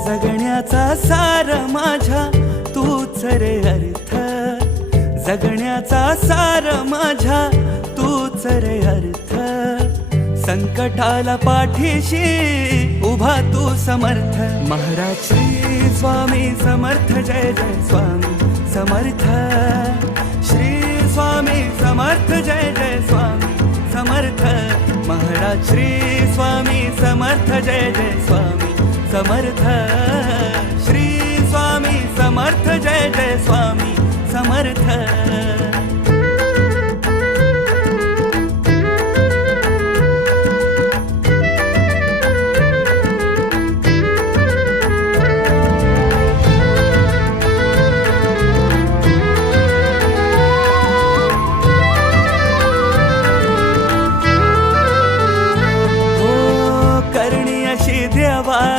जगण्याचा सार माझ्या तूच रे अर्थ, जगण्याचा सार माझ्या तूच रे अर्थ. संकटाला पाठीशी उभा तू समर्थ. महाराज श्री स्वामी समर्थ, जय जय स्वामी समर्थ. श्री स्वामी समर्थ, जय जय स्वामी समर्थ. महाराज श्री स्वामी समर्थ, जय जय स्वामी समर्थ. श्री स्वामी समर्थ, जय जय स्वामी समर्थ.